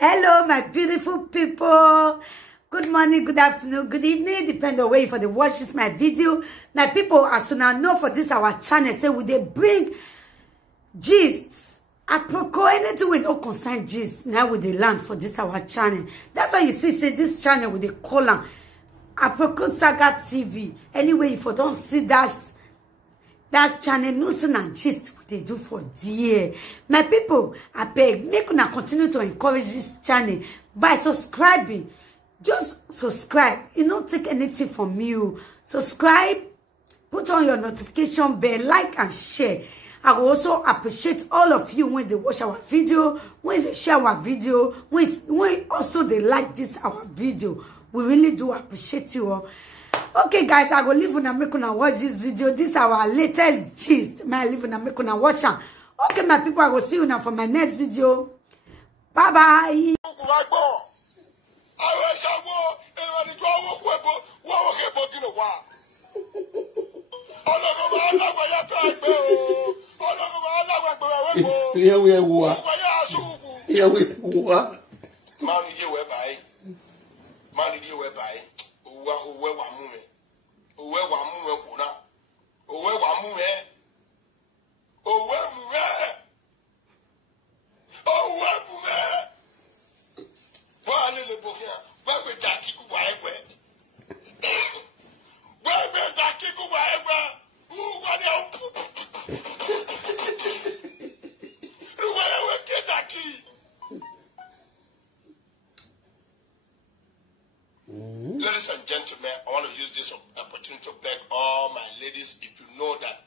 Hello, my beautiful people. Good morning, good afternoon, good evening, depending on where you for the watch this my video. My people, as soon as I know for this our channel, say we they bring gists. Apropos anything with no concern gist. Now with the land for this our channel. That's why you see this channel with the column. Apropos Saga TV. Anyway, if you don't see that channel, no son and gist what they do for dear. My people, I beg, make una continue to encourage this channel by subscribing. Just subscribe. It don't take anything from you. Subscribe, put on your notification bell, like and share. I will also appreciate all of you when they watch our video, when they share our video, when also they like this our video. We really do appreciate you all. Okay, guys, I will leave una make una watch this video. This is our latest gist. May I leave una make una watch am. Okay, my people, I will see you now for my next video. Bye bye. Ladies and gentlemen, I want to use this opportunity to beg all my ladies, if you know that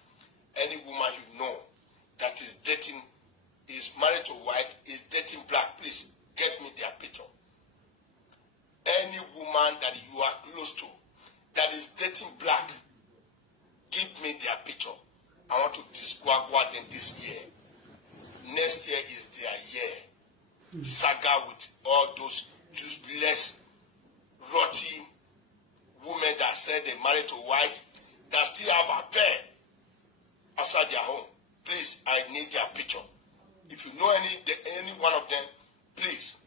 any woman you know that is dating, is married to white, is dating black, please get me their picture. Any woman that you are close to that is dating black, give me their picture. I want to disqualify them this year. Next year is their year. Saga with all those useless, rotty women that said they married to white, that still have a pair outside their home. Please, I need their picture. If you know any one of them, please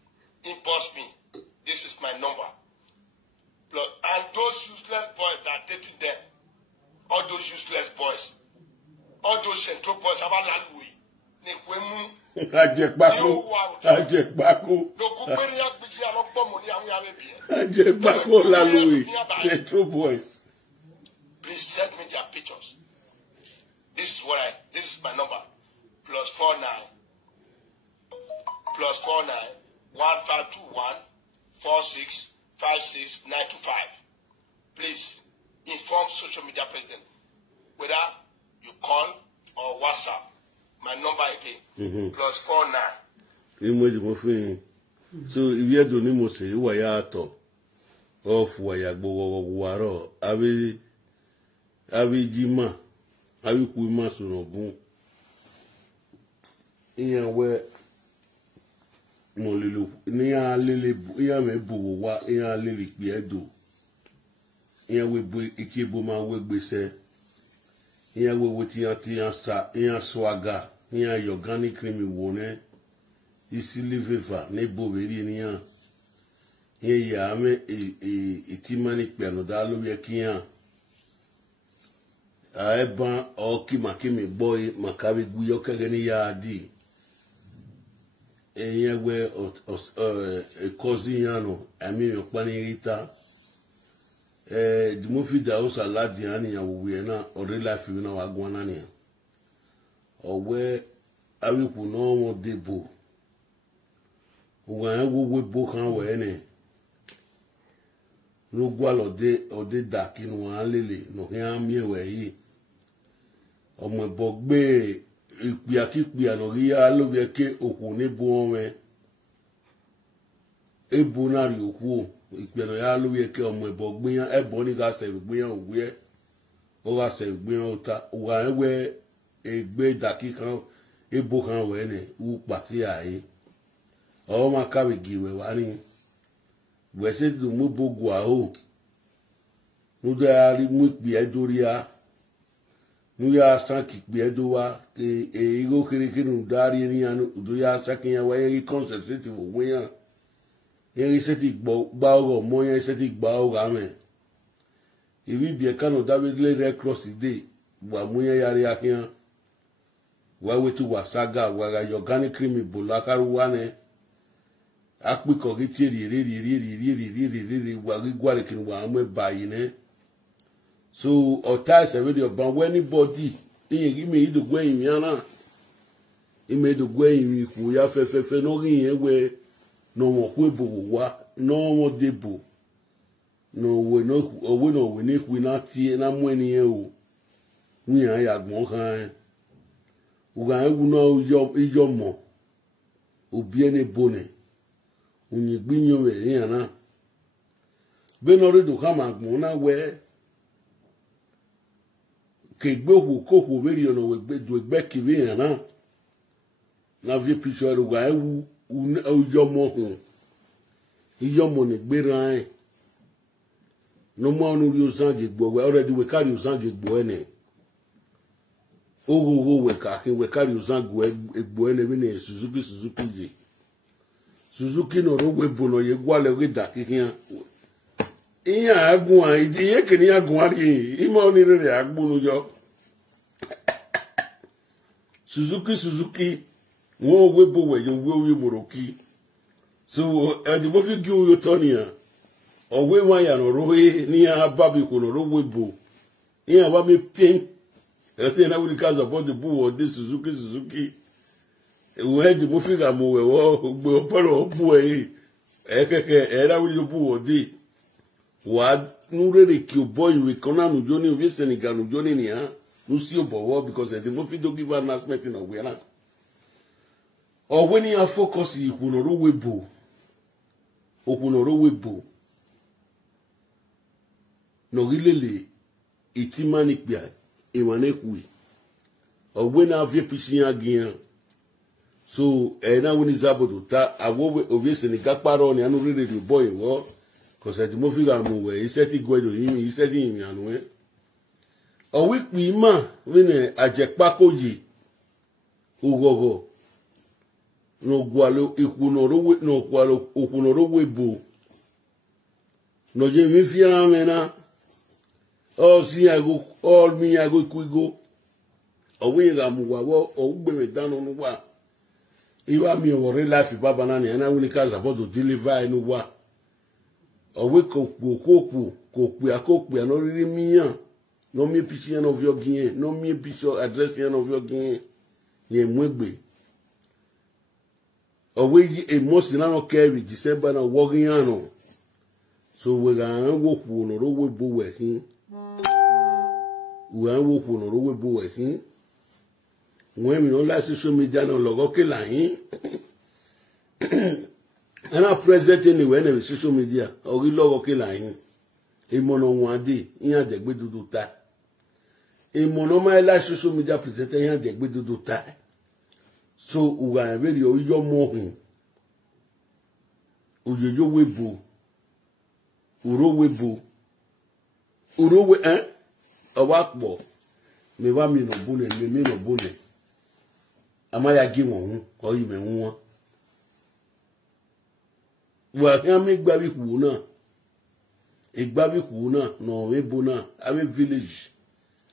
inbox me. This is my number. And those useless boys that are dating them, all those useless boys, all those central boys, Central boys. Please send me their pictures. This is my number. +49 1521 4656 925. Please inform social media president whether you call or WhatsApp. My number again, +49. So if you don't know, say you are yato of wayagbo waro abi jima abi kuima sunobu iyan we mo lelu ni ya lele iyan me bo wa iyan lele pe edo iyan we bo ikebo ma we gbese iyan we wo ti an sa iyan swaga iyan organic cream wone isi liveva ne bo veri niyan iyan ya me itimani pe no da lo ye kiyan aeban oki makimi boy makabe guyo kageni ya di eyewe koziyano ami opani ita the movie da o salad yan ya wuwe na ore life na wa gwana ni owe awiku no mo debo wa wo bo kan we ni no gwa ode dakinu an lele no yan mi we yi ọmọ ẹbọ gbé ìpìàkípìà náà rí yá ló yẹ kí òkú níbo ọmọ ẹbọ náà rí òkú ìpìà náà yá ló yẹ kí ọmọ ẹbọ gbéyàn ẹbọ ní ká sẹ gbéyàn òwú ẹ ó ká sẹ gbéyàn ọta wà ẹwẹ ẹgbẹ dàkí kan ẹbọ kan wẹ ní wú pàtí ààyè ọwọ máa káwé gìwẹ wá ní wẹsẹ tó mú bógo àhó nígbà yà rí mú ìpìà dórí a. Nuya sanki biedo wa ke ego kere kere ndari ni anu do ya sakin ya wa e concentrate wo wen Yen seti gba oro mo yen seti gba oro amen. Ibi bi e kanu David le Red Cross ide wa mo yen yari akian. Wa wetu wa saga wa ga organic cream bola karu wane. Akpi ko giti ri wa gwa le kin wa mo bayi ne. So ota se we oban anybody yin gi me ido gwe yin ana. Ime do gwe yin ku ya fe no rin yen we no mo ku ebo wa no mo debo. No we ne ku na tie na mo eni yen o. Ni an ya gbon kan. U ga ewu no yo mo. Obi ene bone. Unyi gbinyo we yin ana. Be no re do ka ma gbon na we ke gboku koko we ri ono we gbe kiwe yan na na vie picture ro ga ewu uyomo hun iyomo ni gbera en no mo anu ri osange gbo we already we carry osange gbo ene ogo we ka kin we carry osange gbo ene bi na Suzuki no ro we bono ye gwale we da kiyan iya agun a idiye kini agun ari ima oni re agbunu yo Suzuki won we bo we yo we moroki so the movie give you tonia o we ma ya no ro ni ababi ko no ro we bo iya ba me pin e say na we cause about the bull of this Suzuki we the movie ga mo we wo gbe opolo bu e keke e ra we bu odi wa nurere ki o boy we kona nu joni we Senegal nu joni ni ha nu si obowo because the movie don't give announcement in we na or when you focus ikunoro webo no rilele itimani pia imanekui or when avie pishin agian so na when izabodo ta awo ovie Senegal paro ni anu rere the boy wo because the movie ga mo we iseti gwedo yin iseti yin anu e o wi pi ma we ajepa koji ugogo no gwalo ikunoro webo no je mi fi amena o si ago all mi ago ikuigo o we ga mu wa wo o gbe me dano nu wa iwa mi o re life baba na ni na we ni kaza bodo deliver inu wa o we ko no riri miyan no mi picture of your gien no mi picture address of your gien ye mwegbe o we e mosi na no carry December na working ano so we ga wo ku no ro we bo we hin we wo ku no ro we bo we hin when we no like social media no logo ke la hin ana present anywhere na social media o ri logo ke la hin e mono wande yan de gbe dudu ta e mono ma la social media present yan de gbe dudu ta so uga very oyo mo hun oyoyo webo uro we awapo me wa mi no bune amaya gi won o yi me won wa kan mi gba bi ku na no webo na ave village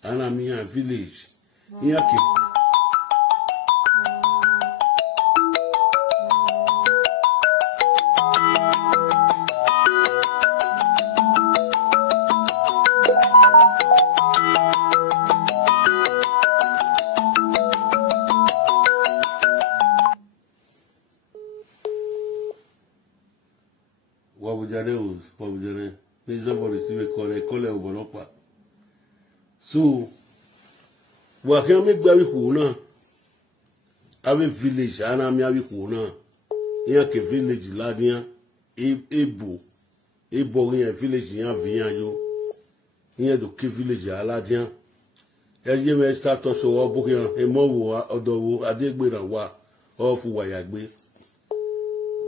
ana mi a village yake wabujare ni zabo receive kole obonopa so wa kan mi gba wi ku na ave village ana mi awi ku na yake village ladian ebo yin village yan vian yo yin do ke village aladian ye me start to so obo yan e mo wo odowo adegbera wa o fu wayagbe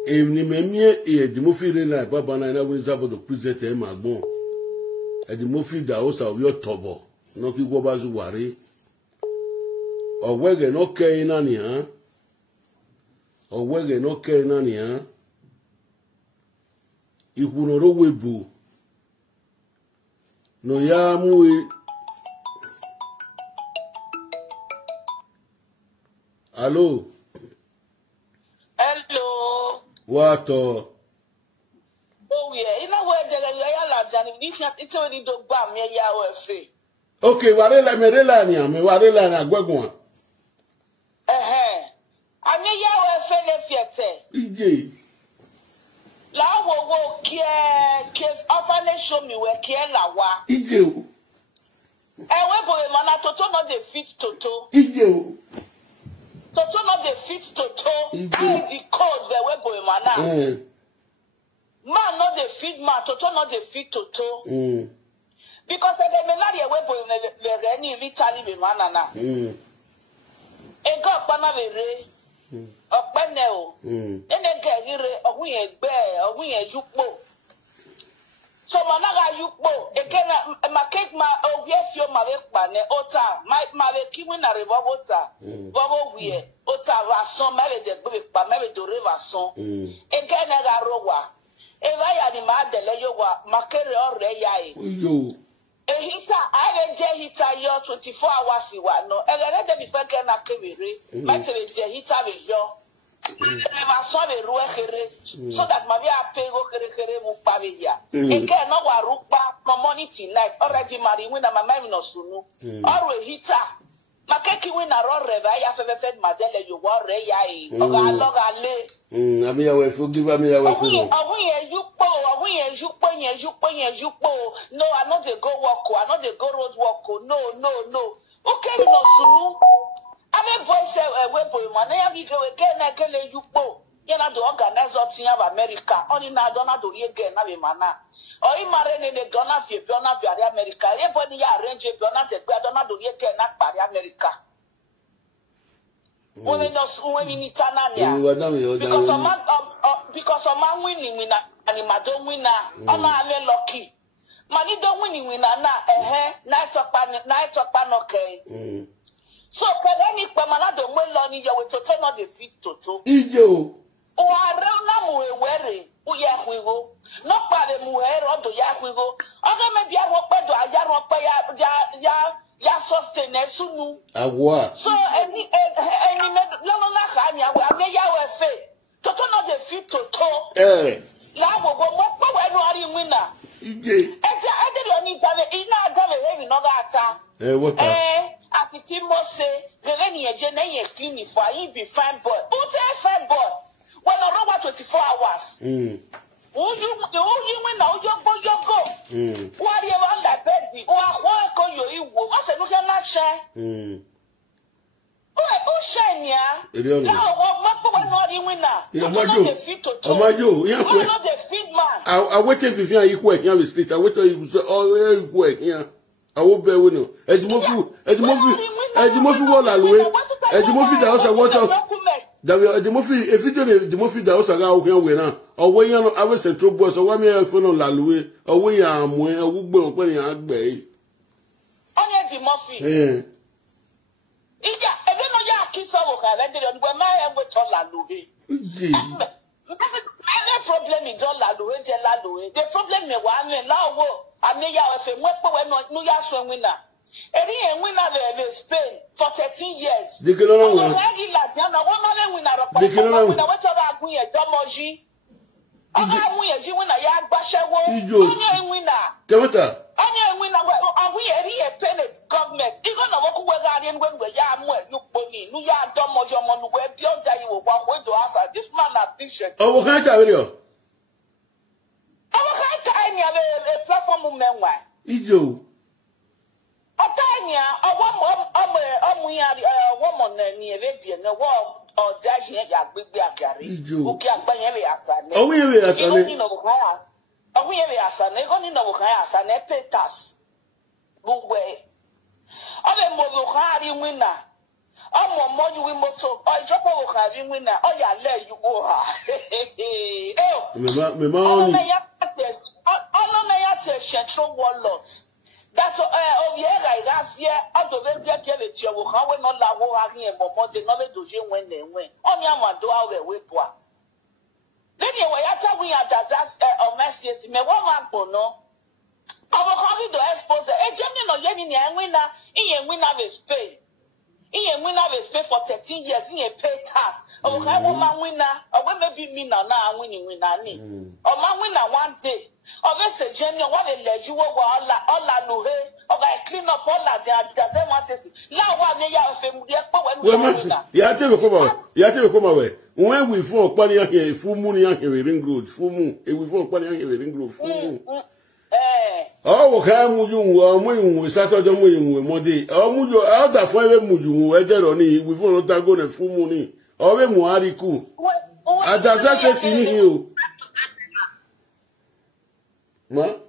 ni memie e di mo fi re la baba na we zabo do present e magbon e di mo fi da o sa yo tobo no ki go ba zu ware owege no ke na ni ha ikunoro webo no ya mu Hello. Hello. What? Oh yeah, you know where it's already do bam me ya fe. Okay, warela merela ni ame warela na gwegun. Ame ya fe le fiete. Ije. La wo kie ofane show me where kie la wa. Ije o. We boy mana toto no dey fit toto. Ije o. Toto no dey fit toto. I the code where we boy mana. Man no dey feed man, toto no dey feed toto. Because they may not away for any vitally be manana. A god pana re a panel. And then get here a wing a bear, a wing a jukbo. So managa jukbo again a cake ma oh yes your marek bane ota my kiwin a river water. Bobo we ota rason married the brick but married the river song. Again a rowa. If I had the mad the leyowa, makere or reyai. Ehita, I get hita yo 24 hours you want no. And let them be fucking a kiri. Mentally, the hita with yo. Never saw the ruere so that Maria Pego Kere Mupavia. Again, no warupa, no money tonight. Already married when I'm a man no sunu. Or hita. Makeki win a roll reva, I have ever fed Madele, you war reyai. Or I log a lay. I mean, I will forgive me. I will forgive. No, I'm not the go walk. I'm not the go road walk. No. Okay, no sunu. I'm a voice a weapon. Man, I have go again. I can let you go. You know the organizer of America. Only now don't do it again. Now, mana. Or you marry in the Ghana for America. Everybody arrange it. Don't do it again. Not by America. Because a man winning winner and a madam winner, a man lucky. Money don't winning winner night up okay. So can any permanent well on your way to turn on the feet to Ijo. Oh, I don't know where we go. Not by the muher or the yaquigo. Other maybe I walk by the ya sustain sunu. Agua. So any no hanya we ame ya we fe. Toto no dey fit toto. La go mo pa we no ari winner. Ije. Eja ade lo ni tave ina tave heavy no ata. What? Atiti mo say we ni eje na ye clean for he be fine boy. Who tell fine boy? When I run 24 hours. You win now you go. What you want like baby? What go you what's a look at that shine? Oh, shine ya. Now, what not you win now? I wait if you quick here with split. I wait till you say, oh, quick here. I will bear with you. Edimofi wall alwe. Edimofi da house water. That we Edimofi if you don't Edimofi da house ga o kan we na. Owo yan no awe central boss o wa me e fo no lalwe. Owo yan amu e wo gbe on pe yan agbe yi. Onye Edimofi. Ija ebe no ya kisa wo ka le de ngwe ma e we to lalwe. The problem is don't lalwe je lalwe. The problem me wa me lawo. Ame ya we fe mo pe we no ya so winner. Eri en winner be Spain for 13 years. De que no no. Winner what agun ye domoji. Aga mu ye ji winner ya agbasewo. Onye winner. Temata. Onye winner we agun ye ri e pele government. Igo na woku we ga ri ngwe ya mu e yupo ni. Nu ya domoji omo nu we bi o da yi wo wa we do answer. This man na big shit. Oh, kan ta we yo. Awo kan ta ni a platform menwa. Ijo. Otanya omu ya woman ni ebie no wo odaji ya gbegbe agari oki agbanye be asane owu ye be asane ni no bukaya owu ye be asane go ni no bukaya asane petas bugwe ave mo bukari winner omo moju wi moto o jopo bukari winner o ya le yugo ha me ma oni na ya central warlord. That's Oviega is here. Out of them, get a chair. How we not la war again, but more than never do you when they win. Only I'm a do out the whip. Then you were after we are disaster of my yes me one no. Our coming to expose a German or Yenny and winner in winner with Spain. In winner with Spain for 13 years in a pay task. Oh, I want my winner, or when maybe me now winning winner. Or my winner one day. Or this a genuine what a ledge you all la luhe. Or I clean up all that doesn't want to see. Now, one day I have yeah, tell me come away. When we fall, Pania here, full moon, young ring road, full moon, if we fall, Pania here, ring road, full moon. Oh, come you, we started on with Modi. Oh, you out that for a muju, whether on it, we follow that go and full moon. Oh, we muari cool. I just say, see you. What?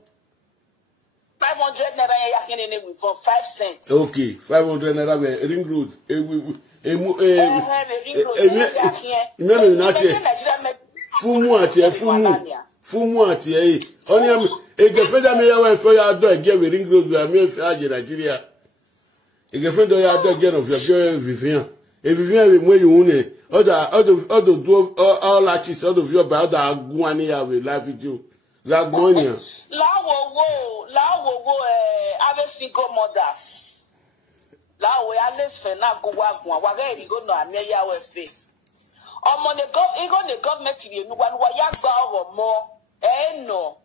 500 naira yakin for 5 cents. Okay, 500 naira ring road. Fumu ati oni am egefeda me ya wa for ya do ege we ring road we me aje Nigeria egefeda ya do ege of your girl Vivian Vivian we mo yun ne odo do all artists out of your by odo agun ya we live video la gbonia lawo ave single mothers lawo ya les fe na go wa gun wa ga ri go no ame ya we fe omo ne the government ti enu wa ya gba oro mo no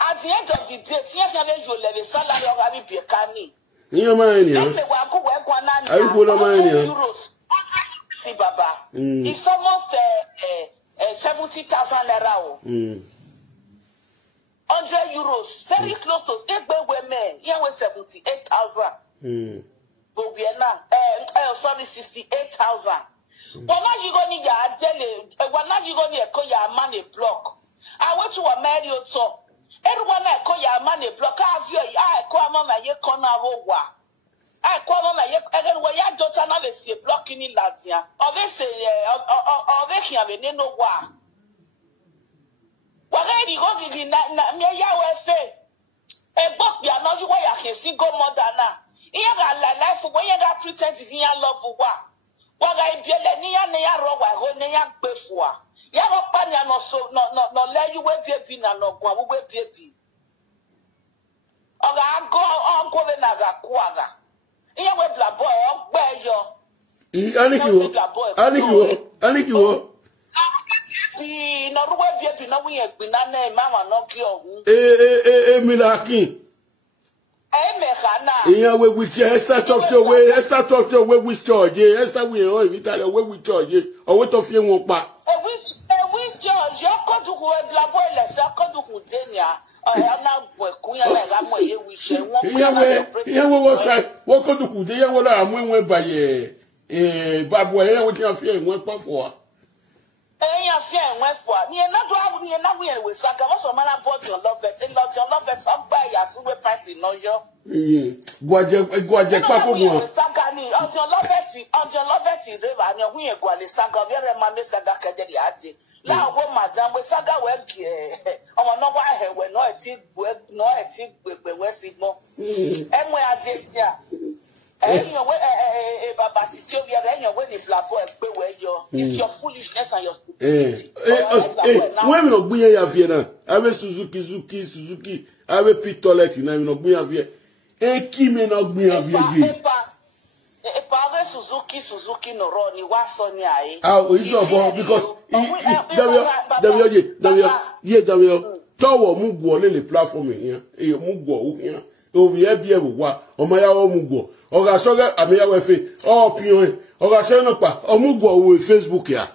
at the end of the day tie kan le jo le salary o ga bi be kani ni o ma ni se wa ko we kwa na ari ko na ma ni euros si baba it's almost 70,000 naira o 100 euros very close to egbe women here we 78,000 but we na sorry 68,000. But now you go ni ya dele, when now you go ni eko ya man a block. I went to a Mario talk. Everyone eko ya man a block. I feel I eko mama ye corner rowa. I eko mama ye again where ya daughter na le see block in Latia. Obviously, obviously I mean no wa. Wagari go gi na me ya we fe. E block ya no ju wa ya ke single mother na. Iye ga life where you ga pretend to hear love wa. Waga ibiele ni ya ne ya rowa ho ne ya gbefua ya go panya no so no le you we biebi na no gwa we biebi oga go we na ga kuaga iye we bla boy ogbeyo anikiwo na ruwe biebi na we egbi na na ma no ki ohun Milaki yeah, we start talk to which church, Esther we all Italy, where we church, or what of you won't back. Which church, you could do la boiler, second to Denia, or now, Queen, we shall what could do the young one went by a bad way, what you fear went for. Enya fear went for near not we with Saka, also man bought your love it, and not your love it, up by your food party, no, yo. Guaje Papo, Sakani, on your love it, river, and your wing, Guale Saka, very Mamma Saga Cadadi. Now, what madame with Saga work, oh, no, why her were no a tip with West more. And where I did, yeah. It's your foolishness and your stupidity. When no be here na, ave Suzuki, ave pit toilet na no be here. Kimi no be here. Ave Suzuki no ro ni wa so ni ai. Ah, it's about because W towo mugwo le platform here. Mugwo here. Over here be wa omaya wo mugwo. Oga soga ameya we fe o pion oga se no pa omugwo we Facebook ya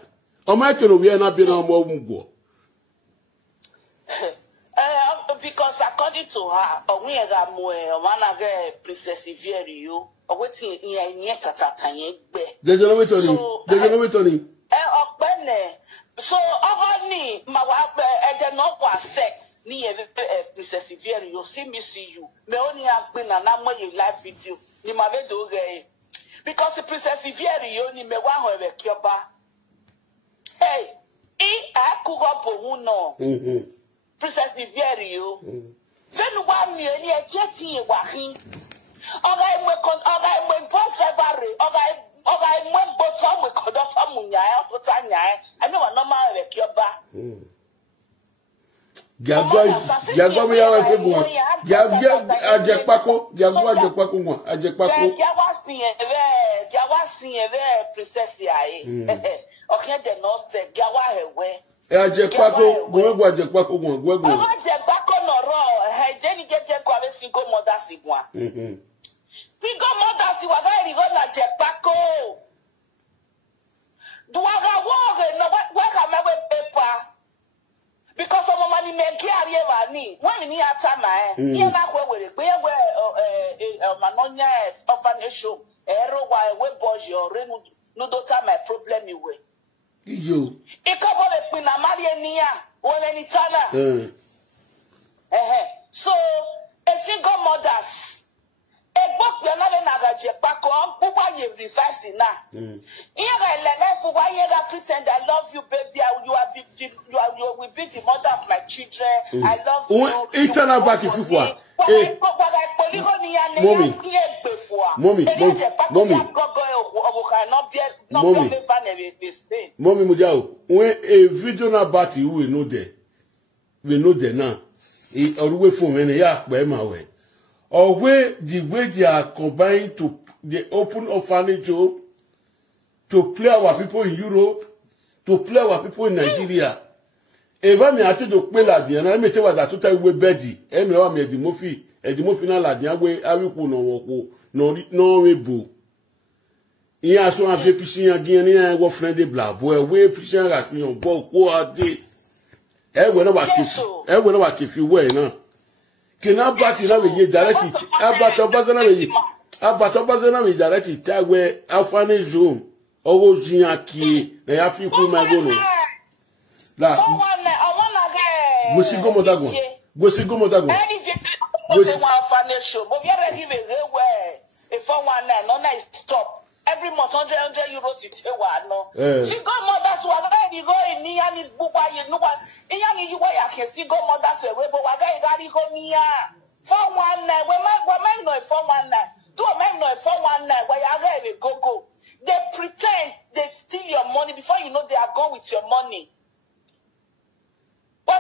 o ma ke no we na bi na omugwo because according to her onwe ga mo o ma na ge Princess Ivieri yo o wetin yen tatata yen gbe they don't wait on him opene so ogo ni ma wa e de no kwa sex ni e Princess Ivieri yo see you me oni agbe na mo you live video ni mabedo ge because the Princess Ivieri yo ni me wa ho e kioba hey akugo bohu no Princess Ivieri yo venu wa mi ni e jeti wa hin oga mo bo sevare oga mo bo to mo kodo to mu nya to ta nya ani wa normal e kioba Diagwa me ya we gwa. Ajekpako, diagwa ajekpako gwa. Ajekpako. Diagwa sin eve princess ya e. Okay, they no say diagwa hewe. Ajekpako, gwa ajekpako gwa. Gwa. Ajekpako no ro, he deni get kwa be single mother si gwa. Single mother si waga ri go na ajekpako. Duwaga woge no waga mewe paper. Because of money make carry money. When ni atama here na kwe were gbe manonya orphanage show. Ero wa we boys your no dota my problem iwe. Yo. Ikobo le pina mari enia wole ni tana. So a single mothers Ebok na le na gaje pako buwa ye reverse na. Here lele fu wa ye that pretend I love you baby you will be the mother of my children. I love you. Itana bati fufua. Mommy Mujao, when a video na bati we know there. We know there now. It always for me ya by my way. Or where the way they are combined to the open orphanage home, to play our people in Europe, to play our people in Nigeria. Eva mi ati do pe la dia na mi te wa da to ta we bedi e mi wa mi edimofi na la dia we awiku no woko no we bu iya so an fe pisin yan ni e wo friend de blabo e we pisin ra si on bo ko ade e we na wa ti fi we na kina bati na we ye direct abato bazana we direct ta we afane zoom owo jiyan ki na ya fi ku ma go no la go si go mo dagwa stop every month 100 euros you take one no single mothers who are going to go in near ni buwa you know what in you ya can single mothers we but wa ga go near 419 we no 419 do men no 419 where you go they pretend they steal your money before you know they have gone with your money. When I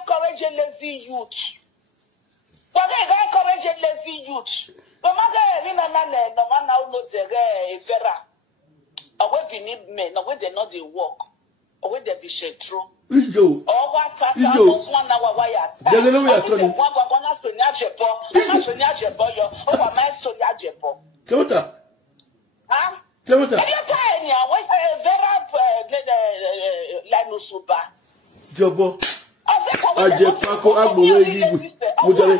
encourage lazy youth. When I encourage lazy youth. The mother no one now know the vera. Away beneath men, away they know they work. Away they be share true. Ijo. Oh, what one hour wire. There's no way at all. Temota. Huh? Temota. Jobo. Ajepako agbowe yigu. Mujale.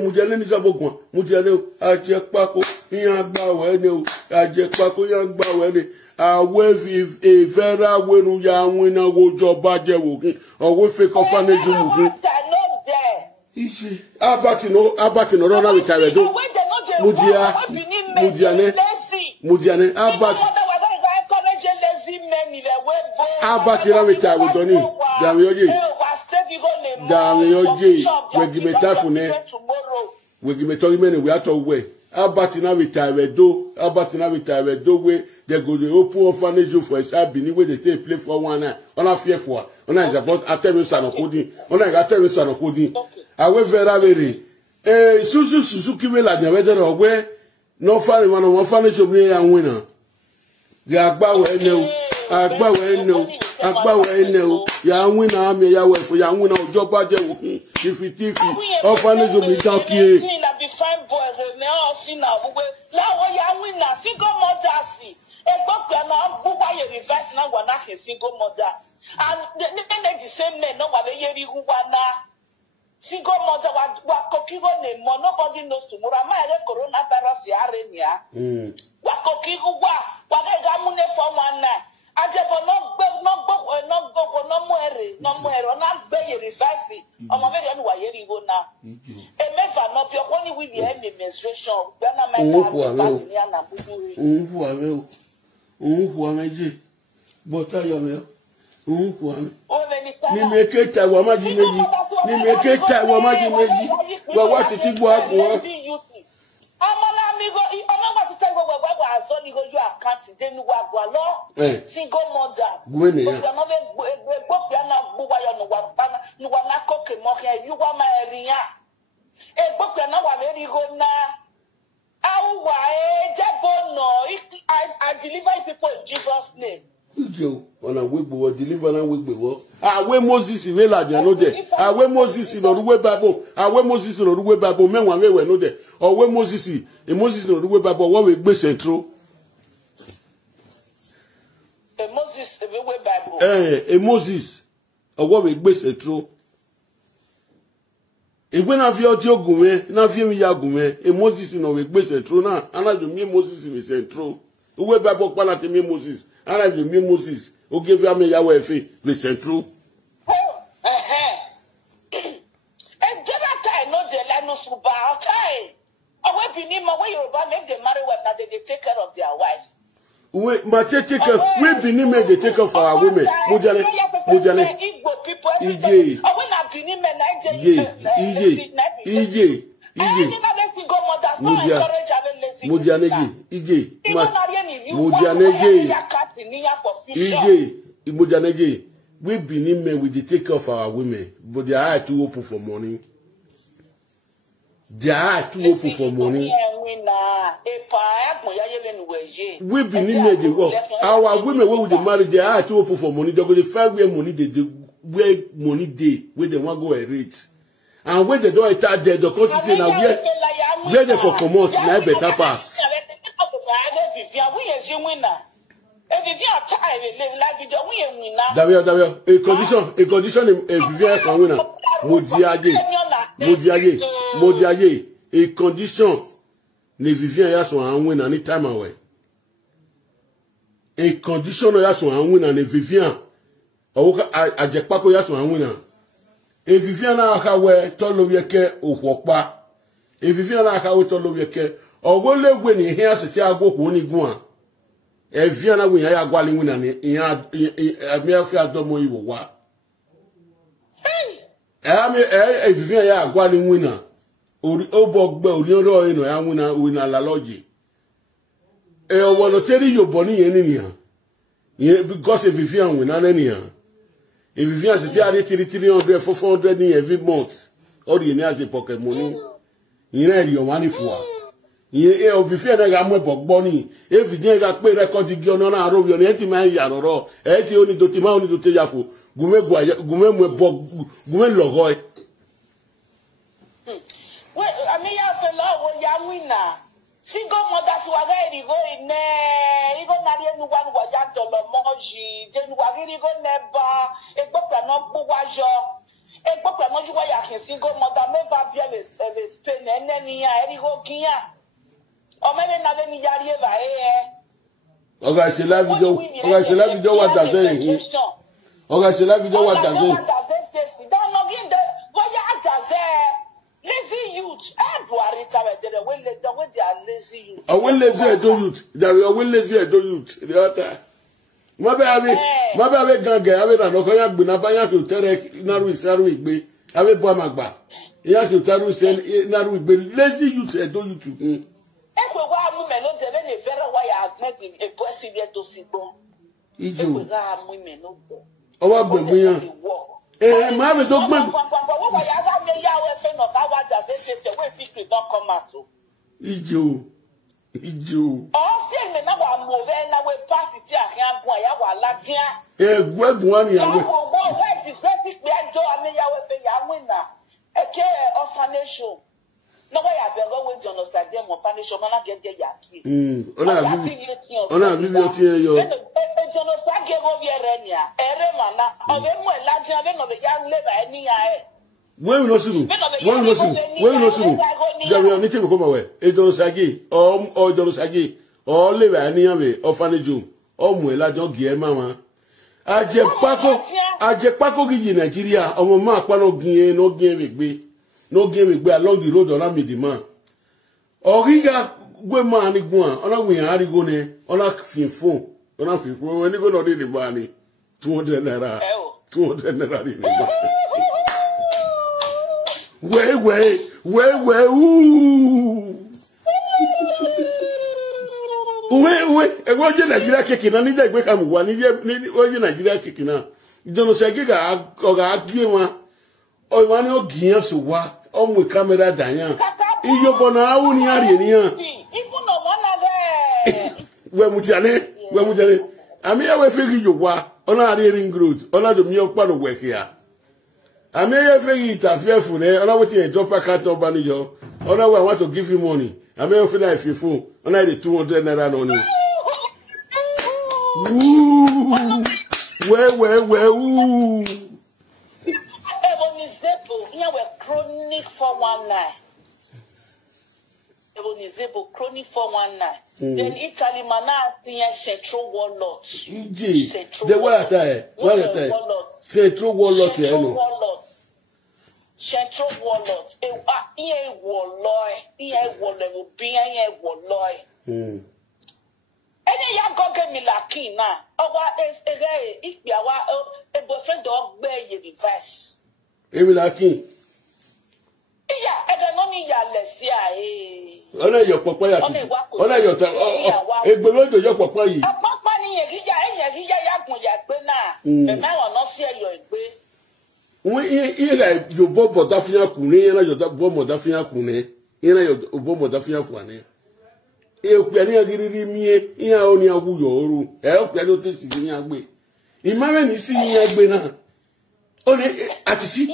Mujale ni sabokun mujale ajepako yan gba we ni o ajepako yan gba we ni awe fi vera wenu ya wina wo joba je wo kin owe fake orphanage mu kin ise abati no rona we tare do mudiane abati na we tare do ni Dami we gimetori mene we ato we abati na retire do we they go the open orphanage for Sabini where they take play for one night on a fear for on is about atemi sanokodi on is atemi sanokodi awe very Suzuki we la dia weather we no fare man orphanage me ya wina the agbawe ene ya wina am ya we for ya wina ojoba je wo tifi orphanage me down kie single mother and the same men no wa be yeri hu wana single mother wa kokigo ne mo nobody knows tomorrow ma coronavirus ya renia wa koki uwa wagega mune for one night. Ajepo no muere na gbe ye reverse omo be no wa ye go na e meva no pio ko ni we the menstruation gbe na my party ni ana budu hu ameje bota yo me hu ame ni meketa wa maji meji ni meketa wa maji meji wa watiti gbo agbo amana amigo onagba ti tego gbogbo aso ni goju account de nu wa gwa lo single mother gwene ya no be gbogbo na gbo wa yo nu wa na koke mo he yu wa ma eriya gbogbo na wa me ri go na awu jebo no I deliver people in Jesus name. Ijo ona wegbo deliver na wegbo awe Moses we la je no de awe Moses no ruwe babo awe Moses no ruwe babo menwa wewe no de owe Moses no ruwe babo wo we gbe centro Moses we babo Moses owo we gbe centro egbe na fi oti ogunwe na fi mi ya gunwe Moses no we gbe centro na anajo mi Moses we centro uwe babo pala te mi Moses ara je mi Moses o give am ya we fe we centro no de la no suba okay owe bini ma we Yoruba make them marry wife na they take care of their wife we ma take care we bini me they take care of our women mujale Igbo people ije owe na bini me na ije Mujaneje, we been men with the take care of our women, but they are too open for money. They are too open for money. We been men they work. Our women when they marry, they are too open for money. They go to find where money where money where they want go and rate. And when they don't attack there, the court say now where they for commot now better pass. Davio, a condition Vivian can win. Modiaye, a condition ne Vivian ya so an win anytime away. A condition ya so an win and a Vivian. A Jackpako ya so an winner. A Vivian na we tolo yeke okwopa. A Vivian na we tolo yeke ogole gwe ni here seti agwo ko ni gun a. E Vivian we ya gwali wina ni me afi adomo iwo wa. E Vivian ya gwali wina. Ori obogbe ori oro ino ya wina la loji. E owo no teri yobo ni yen ni ha. Because a Vivian wina na ni ha. If Vivian is there 300, 400 every month, all the years the pocket money, you know your money for. You Vivian got more money. If Vivian got pay record the gun on a row, your anti man yarro, eti only to Tima only to Tejafu, Gume Logoy. Well, I mean, I feel like Yamina. Single mothers who are ready go in there, even Narian one was at the Moji, then Wagiri go never, a book are not Buwajo, a book are not why single mother never be a Spain and any go Kia. Or maybe not any Yarieva, eh? Okay, she love you. Okay, she love you. What does it? Okay, she love you. What does it? Don't know in the what does it? Lazy youth, the way they are lazy youth. I will lazy youth. There will lazy youth. The other. Mabe gange ave na no koya gbe na ba ya ki tere na ru isaru igbe ave bo amagba ya ki taru se na ru igbe lazy youth youth. E pe wa mu me no de be ne very why I make a person there to sigbon. Ijo. E pe wa mu me no go. O wa gbegbe yan. Ma be to gbegbe. Ijo. Oh, say me na wa move na we party ti ahiagun ya wa latia. Egwegun ani yawe. Oh, why this basic be ajo ami ya we fe ya wina. Eke orphanage. No way I be go we John Osadie orphanage mana gege ya ki. Ona vivi oti yo. John Osadie go bi erenia. Ere mana. Obe mu latia be no be ya leba eni ya e. When we no sunu. There we need to come away. Ejo Sagi or o le ba ni ame orphanage o mu elajo gie mama aje pako gi Nigeria omo ma pa no gie megbe along the road ona midima origa gwe ma ni gun ona wi ari go ne ona finfon oni go no de ba ni 200 naira ni ba we ego je Nigeria keke na ni je gbe kam wa ni oje Nigeria keke na ijono se giga oga gie wa o wa ni o giyan so wa o mu camera dayan iyo bona awu ni ari eniyan we mu jale ami ya we fegi jo wa ona ari ring road ona do mi o pa no we kia ami ya fegi interfere ne ona wetin e drop account number ni jo ona we want to give you money ami ya feel like phone ona the 200 naira no ni ooh chronic 419. Ebonizebo chronic 419. Then Italy mana tiya Central Warlord. The what Central Warlord. Central Warlord. Iye warlord be warlord. Any ya goge milaki na. Owa ikbiawa e boyfriend dog be ye reverse. Emilaki. Iya, edenoni ya lesia Ona yo popo ya ti. Ona yo ta egbe lojo yo popo yi. Papa ni yegija ya gun ya gbe na. E ma won no si eyo egbe. Wọ́n like yo bobo da fiyan kunle yana yo da bobo da fiyan kunle. Yana yo bobo da fiyan fuane. E o pe ni agiriri mie, iya oni awu yo oru. E o pe lo te si ni agbe. Imame ni si yin agbe na. One atiti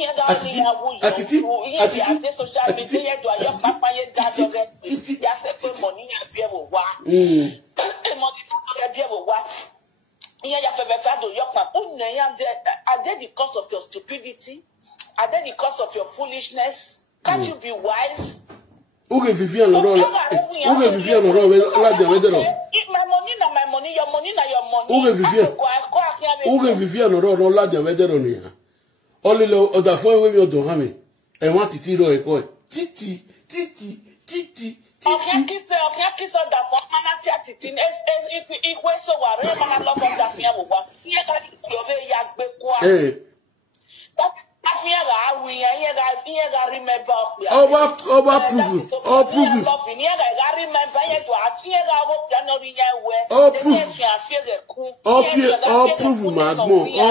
Are they the cause of your stupidity? Are they the cause of your foolishness? Can't you be wise? Uge Vivian Oro la de Medero. My money na my money, your money na your money. Uge Vivian Oro la de Medero ni. Only lo oda fo we mi odun ha mi. E won titi ro e ko. Titi. Okay, kiss da fo mama ti atiti ikwe so wa re mama lo ko da fian wo wa. Iye ka yo ve ya gbe kwa. That afian ga awi iye ga remember Oba proof. All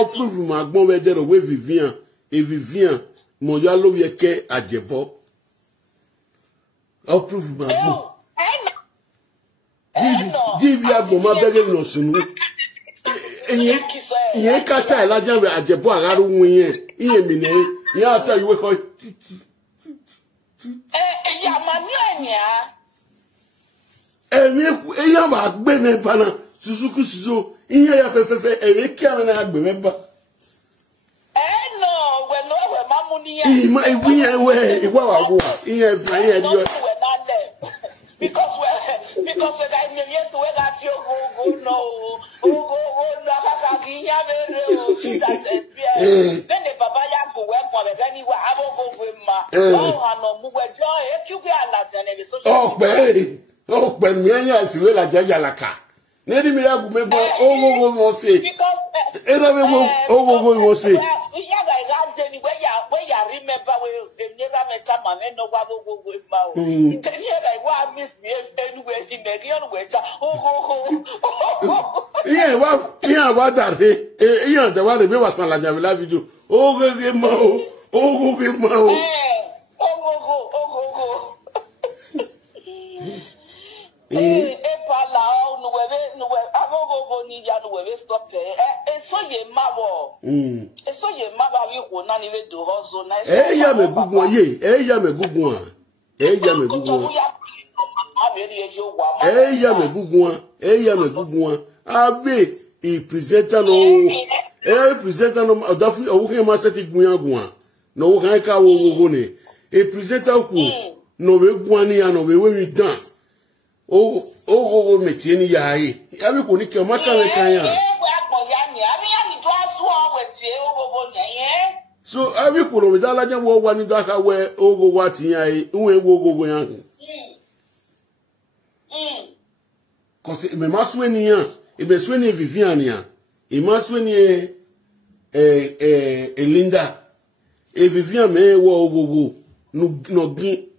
proof magbon we dero we Vivian mo ya lo ye ke ajebo. All proof magbon. Divi agbo ma bege no sunu. Iye kata elaja we ajebo agaru won yen. Iye mi ne ya ta iwe ko eya ma gbe me pana susuku sizo iye ya fefefe ere ki ara na gbe me ba no we no we mamuni ya ima ibuye we iwa wa wo iye fa iye dio because we guys me yes we got you go akaka ki ya bere o that then the baba ya go we kwa be gani wa abo go ma ano mu we jo e ku ke ala tene be so oh pe mi anya siwe la jaja laka nedi mi ya gume bo ogogo mo se because era me bo ogogo mo se ya ga deni we ya remember we never met a man no wa go ma o inteni ya ga wa misbehave anywhere in the gion we ta iya wa dare iya da wa re be wasan la jabe la video ogogo ma o ya me gugun ye ya me gugun abe i presenter no odafu owo ke ma set gun agun no wo kan ka wo ne e presenter ku no we gun ani ya no we mi dan o metie ni ya yi abi ko ni ke o maka we kan ya so abi ko lo dala je wo wa ni da ka we ogo wa ti yan yi nwe wo ogo yan ko se me maswe ni yan e be swe ni Vivian ya e maswe ni Linda e Vivian me wo ogo no gin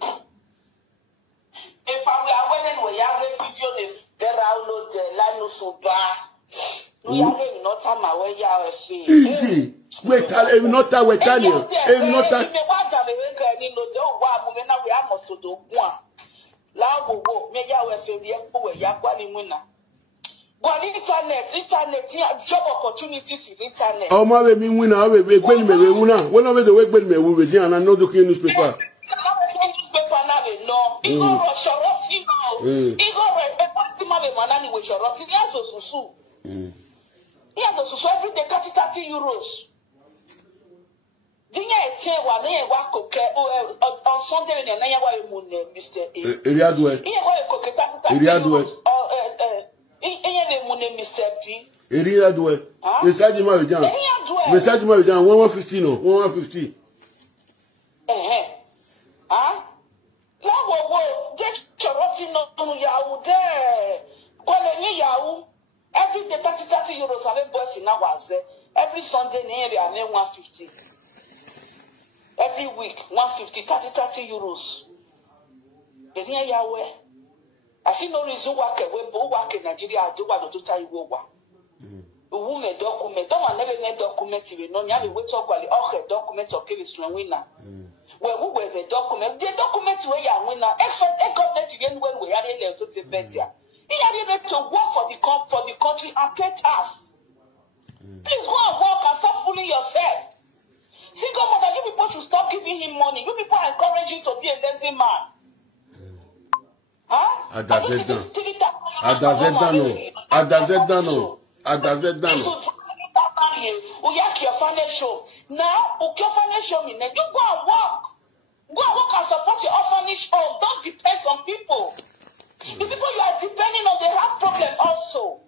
we tell him not that we tell you him not that job opportunities in internet. Oh my baby winner we gbe me we una when we do we gbe me we dey and no do newspaper. Newspaper now they know. Igor Shoroti now. Igor Eposima Manani with Shoroti. He has a susu. He has a susu every day 30 euros. Dinya etie wa na ye wa koke on Sunday na ye wa emune Mr. A. Eriadwe. Ye wa koke 30 Eriadwe. Ye emune Mr. P. Eriadwe. Message ma we jan. Message ma we jan 150 no 150. Every day 30 euros have boys in our every Sunday nearly I make 150. Every week 150 30 euros. I see no reason why work in Nigeria do what to tell you what. Woman document don't never make document we no nya we wait up while all document okay is winner. Well, who were the document? The document where you are winner. Government again when we are able to take better. He are able to work for the country and pay tax. Please go and work and stop fooling yourself. Single mother, you people should stop giving him money. You people are encouraging to be a lazy man. Huh? Now, you go and work. Go and work and support your orphanage home. Don't depend on people. The people you are depending on, they have problem also.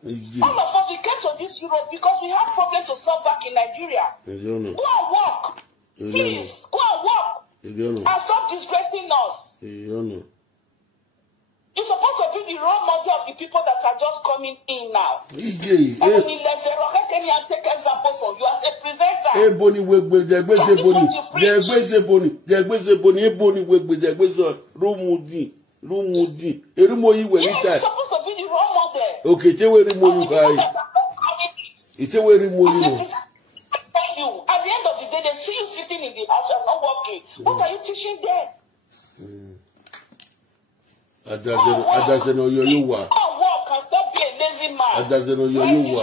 All of us, we came to this Europe because we have problems to solve back in Nigeria. Go and work. Please, go and work. And stop disgracing us. You're supposed to be the role model of the people that are just coming in now. Take example from you as a presenter. You're supposed to be the role model. Okay, you at the end of the day, they see you sitting in the house and not working. What are you teaching them? Adazeno yoyuwa. Work and stop being a lazy man. Adazeno yoyuwa.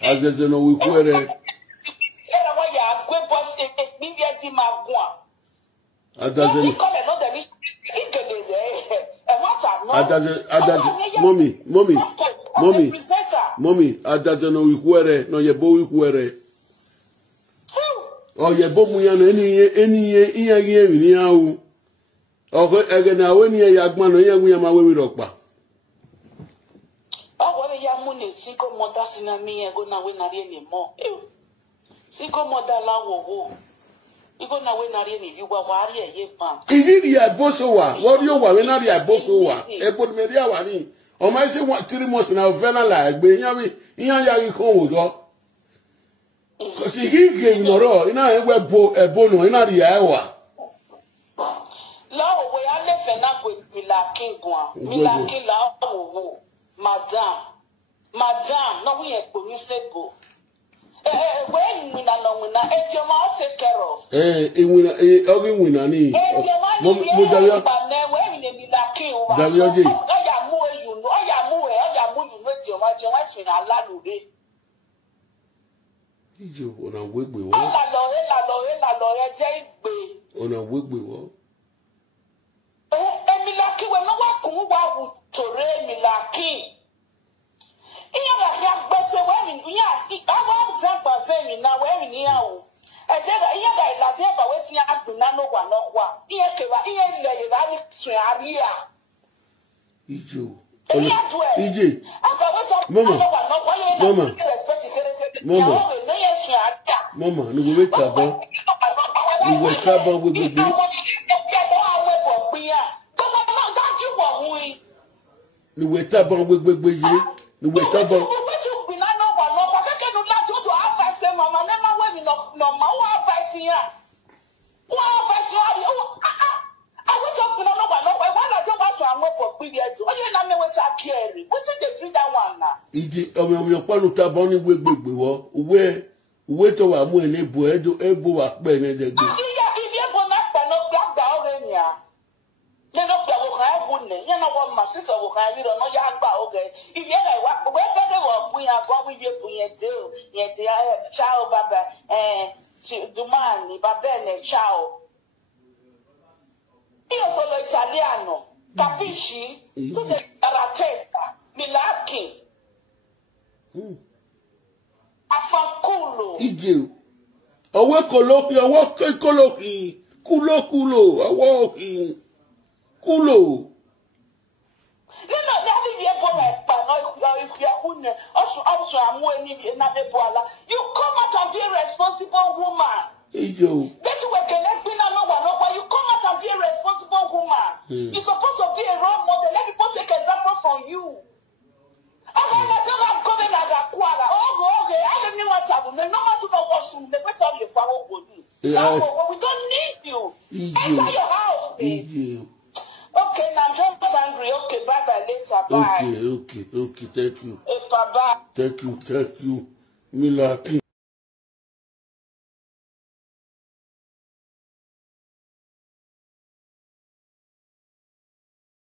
Adazeno wikwere. Adazeno. Mommy. Adazeno wikwere no yebo wikwere. Oh yebo muyano eniye iye ni awu. Okay, again, I went here, Yagman, or young Yama, we will rock. Oh, well, Yamuni, single mother, Sinami, and go now win anymore. Single mother, Law, you go now win any, you were warrior, ye pan. Is it the Abosowa? What you were not the Abosowa? A good media wani. Or my say what 3 months now, Vena like, being Yami, Yagi Congo. So see, he gave no row, in a web bono, in the hour. Now we are left enough with Milakin Guan. Milakin Lao, Madame, no, we are permissible. When we are long, it's your mouth take care of. Winner, Emilaki we no wa kun wa wu tore Emilaki. Iya la ya gbete we mi iya awa example say mi na we mi ya o. E je ga iya ga la te ba we ti agbin na no wa no wa. Iya ke wa iya ile ye ba ni tun ari a. Ijo. Ije. Mama. Ni we wake up. Ni we taba we gbegbe. Ni we taba we gbegbe ye. Ni we taba. Iji omo panu taba ni we gbegbe wo. Uwe to wa mu ene bo ebo wa pe ne de gbe. Io sono italiano, capisci? Tu devi la testa, mi lacchi. Affanculo. Ije. Owe koloki, kulo, awo kulo. You come out and be a responsible woman. Ijo. That's what you come out and be a responsible woman. You're supposed to be a role model. Let people take example from you. We don't need you. Enter your house, please. Okay, now I'm just angry. Okay, bye later. Bye. Okay. Thank you. Bye. Thank you. Milaki.